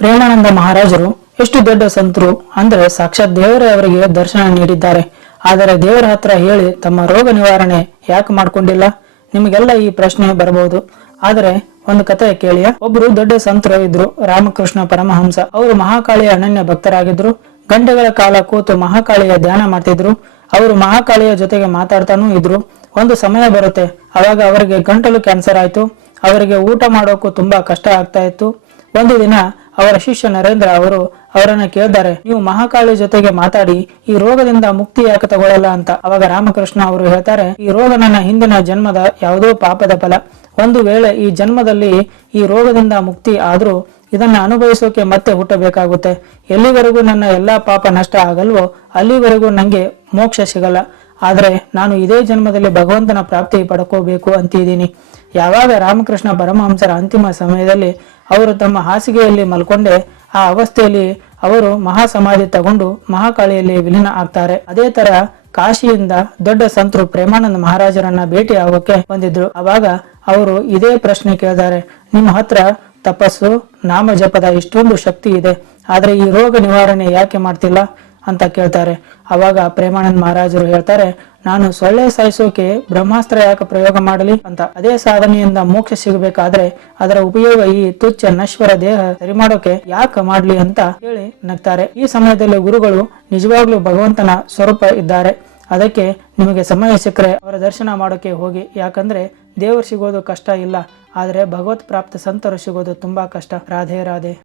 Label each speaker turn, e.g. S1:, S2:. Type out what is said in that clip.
S1: ಪ್ರೇಮಾನಂದ ಮಹಾರಾಜರು ಎಷ್ಟು ದೊಡ್ಡ ಸಂತರು ಅಂದ್ರೆ ಸಾಕ್ಷಾತ್ ದೇವರೇ ಅವರಿಗೆ ದರ್ಶನ ನೀಡಿದ್ದಾರೆ. ಆದರೆ ದೇವರ ಹತ್ರ ಹೇಳಿ ತಮ್ಮ ರೋಗ ನಿವಾರಣೆ ಯಾಕೆ ಮಾಡ್ಕೊಂಡಿಲ್ಲ? ನಿಮಗೆಲ್ಲ ಈ ಪ್ರಶ್ನೆ ಬರಬಹುದು ಆದರೆ ಒಂದು ಕಥೆ ಕೇಳಿಯ. ಒಬ್ರು ದೊಡ್ಡ ಸಂತರು ಇದ್ರು, ರಾಮಕೃಷ್ಣ ಪರಮಹಂಸ. ಅವರು ಮಹಾಕಾಳಿಯ ಅನನ್ಯ ಭಕ್ತರಾಗಿದ್ರು. ಗಂಟೆಗಳ ಕಾಲ ಕೂತು ಮಹಾಕಾಳಿಯ ಧ್ಯಾನ ಮಾಡ್ತಿದ್ರು. ಅವರು ಮಹಾಕಾಳಿಯ ಜೊತೆಗೆ ಮಾತಾಡ್ತಾನೂ ಇದ್ರು. ಒಂದು ಸಮಯ ಬರುತ್ತೆ, ಅವಾಗ ಅವರಿಗೆ ಗಂಟಲು ಕ್ಯಾನ್ಸರ್ ಆಯ್ತು. ಅವರಿಗೆ ಊಟ ಮಾಡೋಕ್ಕೂ ತುಂಬಾ ಕಷ್ಟ ಆಗ್ತಾ ಇತ್ತು. ಒಂದು ದಿನ ಅವರ ಶಿಷ್ಯ ನರೇಂದ್ರ ಅವರು ಅವರನ್ನ ಕೇಳ್ತಾರೆ ನೀವು ಮಹಾಕಾಳಿ ಜೊತೆಗೆ ಮಾತಾಡಿ, ಈ ರೋಗದಿಂದ ಮುಕ್ತಿ ಯಾಕೆ ತಗೊಳ್ಳಲ್ಲ ಅಂತ? ಅವಾಗ ರಾಮಕೃಷ್ಣ ಅವರು ಹೇಳ್ತಾರೆ, ಈ ರೋಗ ನನ್ನ ಹಿಂದಿನ ಜನ್ಮದ ಯಾವುದೋ ಪಾಪದ ಫಲ. ಒಂದು ವೇಳೆ ಈ ಜನ್ಮದಲ್ಲಿ ಈ ರೋಗದಿಂದ ಮುಕ್ತಿ ಆದ್ರೂ ಇದನ್ನ ಅನುಭವಿಸೋಕೆ ಮತ್ತೆ ಹುಟ್ಟಬೇಕಾಗುತ್ತೆ. ಎಲ್ಲಿವರೆಗೂ ನನ್ನ ಎಲ್ಲಾ ಪಾಪ ನಷ್ಟ ಆಗಲ್ವೋ, ಅಲ್ಲಿವರೆಗೂ ನಂಗೆ ಮೋಕ್ಷ ಸಿಗಲ್ಲ. ಆದ್ರೆ ನಾನು ಇದೇ ಜನ್ಮದಲ್ಲಿ ಭಗವಂತನ ಪ್ರಾಪ್ತಿ ಪಡ್ಕೋಬೇಕು ಅಂತಿದ್ದೀನಿ. ಯಾವಾಗ ರಾಮಕೃಷ್ಣ ಪರಮಹಂಸರ ಅಂತಿಮ ಸಮಯದಲ್ಲಿ ಅವರು ತಮ್ಮ ಹಾಸಿಗೆಯಲ್ಲಿ ಮಲ್ಕೊಂಡೆ ಆ ಅವಸ್ಥೆಯಲ್ಲಿ ಅವರು ಮಹಾಸಮಾಧಿ ತಗೊಂಡು ಮಹಾಕಾಳಿಯಲ್ಲಿ ವಿಲೀನ ಆಗ್ತಾರೆ. ಅದೇ ತರ ಕಾಶಿಯಿಂದ ದೊಡ್ಡ ಸಂತರು ಪ್ರೇಮಾನಂದ ಮಹಾರಾಜರನ್ನ ಭೇಟಿ ಆಗೋಕೆ ಬಂದಿದ್ರು. ಅವಾಗ ಅವರು ಇದೇ ಪ್ರಶ್ನೆ ಕೇಳಿದ್ದಾರೆ. ನಿಮ್ಮ ಹತ್ರ ತಪಸ್ಸು, ನಾಮ ಜಪದ ಇಷ್ಟೊಂದು ಶಕ್ತಿ ಇದೆ. ಆದ್ರೆ ಈ ರೋಗ ನಿವಾರಣೆ ಯಾಕೆ ಮಾಡ್ತಿಲ್ಲ? ಅಂತ ಕೇಳ್ತಾರೆ. ಅವಾಗ ಪ್ರೇಮಾನಂದ್ ಮಹಾರಾಜರು ಹೇಳ್ತಾರೆ, ನಾನು ಸೊಳ್ಳೆ ಸಾಯಿಸೋಕೆ ಬ್ರಹ್ಮಾಸ್ತ್ರ ಯಾಕೆ ಪ್ರಯೋಗ ಮಾಡಲಿ? ಅಂತ. ಅದೇ ಸಾಧನೆಯಿಂದ ಮೋಕ್ಷ ಸಿಗಬೇಕಾದ್ರೆ ಅದರ ಉಪಯೋಗ ಈ ತುಚ್ಛ ನಶ್ವರ ದೇಹ ಸರಿ ಮಾಡೋಕೆ ಯಾಕೆ ಮಾಡ್ಲಿ ಅಂತ ಹೇಳಿ ನಗ್ತಾರೆ. ಈ ಸಮಯದಲ್ಲಿ ಗುರುಗಳು ನಿಜವಾಗ್ಲೂ ಭಗವಂತನ ಸ್ವರೂಪ ಇದ್ದಾರೆ. ಅದಕ್ಕೆ ನಿಮಗೆ ಸಮಯ ಸಿಕ್ಕರೆ ಅವರ ದರ್ಶನ ಮಾಡೋಕೆ ಹೋಗಿ. ಯಾಕಂದ್ರೆ ದೇವರು ಸಿಗೋದು ಕಷ್ಟ ಇಲ್ಲ. ಆದರೆ ಭಗವತ್ ಪ್ರಾಪ್ತ ಸಂತರು ಸಿಗೋದು ತುಂಬಾ ಕಷ್ಟ. ರಾಧೆ ರಾಧೆ.